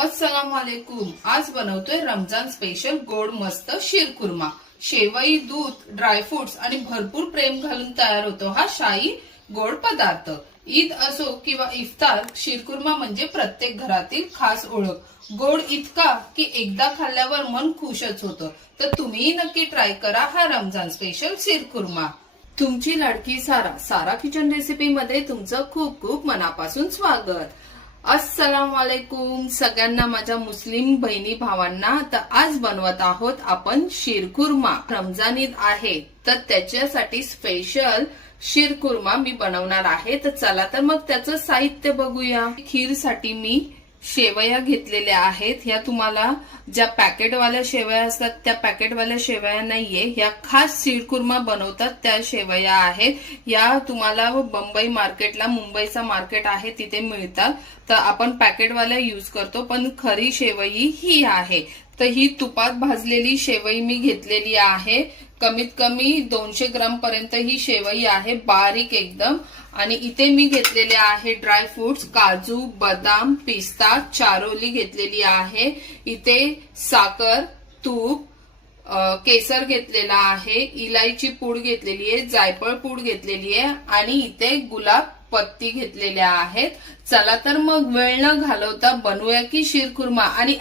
अस्सलाम वालेकुम। आज बनवतोय रमजान स्पेशल गोड मस्त शीरकुर्मा। शेवई, दूध, ड्रायफ्रुट्स आणि भरपूर प्रेम घालून तयार होतो हा शाही गोड पदार्थ। ईद असो किंवा इफ्तार, शीरकुर्मा म्हणजे प्रत्येक घरातील खास ओळख। गोड इतका की एकदा खाल्ल्यावर मन खुशच होतं। तर तुम्हीही नक्की ट्राय करा हा रमजान स्पेशल शीरकुर्मा। तुमची लाडकी सारा किचन रेसिपी मध्ये तुमचं खूप खूप मनापासून स्वागत। अस्सलाम वालेकुम सगळ्यांना, माझ्या मुस्लिम बहिणी भावांना। तर आज बनवत आहोत आपण शीरकुर्मा। रमजान ईद आहे तर त्याच्यासाठी स्पेशल शीरकुर्मा मी बनवणार आहे। तर चला तर मग त्याचं साहित्य बघूया। खीरसाठी मी शेवया घेतलेल्या आहेत। ह्या तुम्हाला ज्या पॅकेटवाल्या शेवया असतात त्या पॅकेटवाल्या शेवया नाहीये, ह्या खास शीरकुर्मा बनवतात त्या शेवया आहेत। या तुम्हाला बंबई मार्केटला, मुंबईचा मार्केट आहे तिथे मिळतात। तर आपण पॅकेटवाल्या यूज करतो, पण खरी शेवई ही आहे। तर ही तुपात भाजलेली शेवई मी घेतलेली आहे। कमीत कमी 200 ग्राम पर्यंत ही शेवई आहे, बारीक एकदम। आणि इथे मी घेतलेले आहे ड्रायफ्रुट्स, काजू, बदाम, पिस्ता, चारोली घेतलेली आहे। इथे साखर, तूप, केसर घेतलेला आहे, इलायची पूड घेतलेली आहे, जायफळ पूड घेतलेली आहे आणि इथे गुलाब पत्ती घेतलेल्या आहेत। चला तर मग वेळ न घालवता बनवूया की शीरकुर्मा। आणि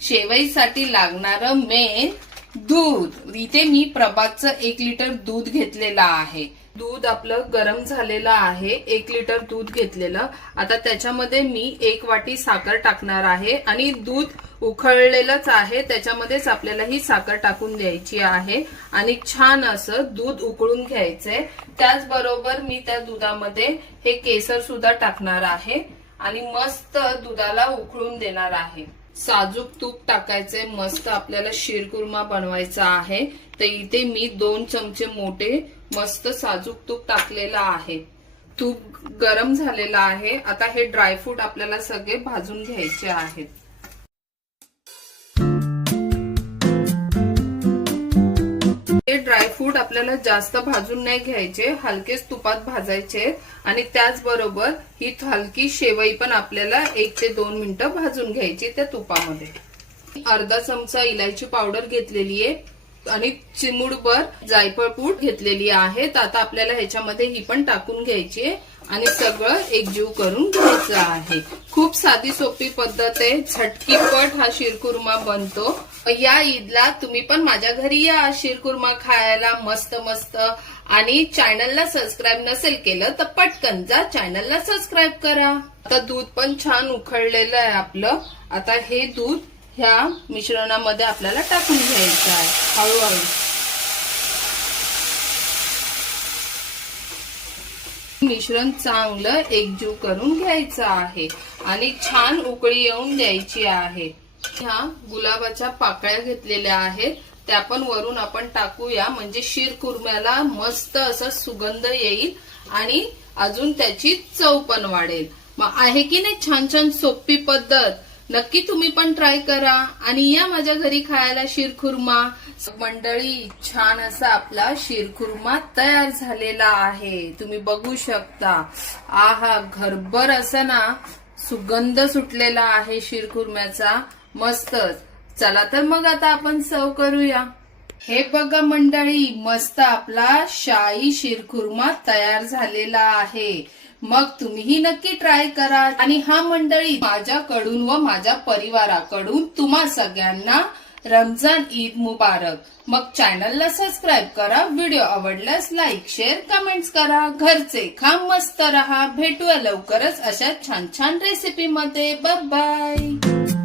शेवईसाठी लागणारं मेन दूध। इथे मी प्रभातचं 1 लिटर दूध घेतलेलं आहे। दूध आपलं गरम झालेलं आहे, 1 लिटर दूध घेतलेलं। आता त्याच्यामध्ये मी 1 वाटी साखर टाकणार आहे आणि दूध उकळलेलंच आहे, त्याच्यामध्येच आपल्याला ही साखर टाकून द्यायची आहे आणि छान असं दूध उकळून घ्यायचंय। त्याचबरोबर मी त्या दुधामध्ये हे केसर सुद्धा टाकणार आहे आणि मस्त दुधाला उकळून देणार आहे। साजूक तूप टाकायचंय, मस्त आपल्याला शीरकुर्मा बनवायचा आहे। तर इथे मी 2 चमचे मोठे मस्त साजूक तूप टाकलेलं आहे। तूप गरम झालेलं आहे। आता हे ड्रायफ्रूट आपल्याला सगळे भाजून घ्यायचे आहेत। हे ड्रायफ्रूट आपल्याला जास्त भाजून नाही घ्यायचे, हलकेच तुपात भाजायचे। आणि त्याचबरोबर ही हलकी शेवई पण आपल्याला 1 ते 2 मिनिटं भाजून घ्यायची त्या तुपामध्ये। अर्धा चमचा इलायची पावडर घेतलेली आहे आणि चिमूटभर जायफळ पूड घेतलेली आहे। तर आता आपल्याला ह्याच्यामध्ये ही पण टाकून घ्यायची आहे आणि सगळं एकजीव करून घ्यायचं आहे। खूप साधी सोपी पद्धत आहे, झटकीपट हा शीरकुर्मा बनतो। या ईदला तुम्ही पण माझ्या घरी या शीरकुर्मा खायला मस्त मस्त। आणि चॅनलला सबस्क्राईब नसेल केलं तर पटकन जा चॅनलला सबस्क्राईब करा। आता दूध पण छान उकळलेलं आहे आपलं। आता हे दूध ह्या मिश्रणामध्ये आपल्याला टाकून घ्यायचं आहे हळूहळू। मिश्रण चांगलं एकजीव करून घ्यायचं आहे आणि छान उकळी येऊन द्यायची आहे। ह्या गुलाबाच्या पाकळ्या घेतलेल्या आहेत, त्या पण वरून आपण टाकूया, म्हणजे शीरकुर्म्याला मस्त असा सुगंध येईल आणि अजून त्याची चव पण वाढेल। मग आहे की नाही छान छान सोपी पद्धत? नक्की तुम्ही पण ट्राय करा आणि या माझ्या घरी खायला शीरकुर्मा। मंडळी, छान असा आपला शीरकुर्मा तयार झालेला आहे, तुम्ही बघू शकता। आहा, घरभर असा ना सुगंध सुटलेला आहे शीरकुर्म्याचा, मस्तच। चला तर मग आता आपण सर्व करूया। हे बघा मंडळी, मस्त आपला शाही शीरकुर्मा तयार झालेला आहे। मग तुम्हीही नक्की ट्राय करा। आणि मंडळी, माझ्याकडून व माझ्या परिवाराकडून तुम्हा सगळ्यांना रमजान ईद मुबारक। मग चॅनलला सबस्क्राईब करा, व्हिडिओ आवडल्यास लाईक, शेअर, कमेंट्स करा। घरचे खा, मस्त रहा। भेटूया लवकरच अशा छान छान रेसिपी मध्ये। Bye bye.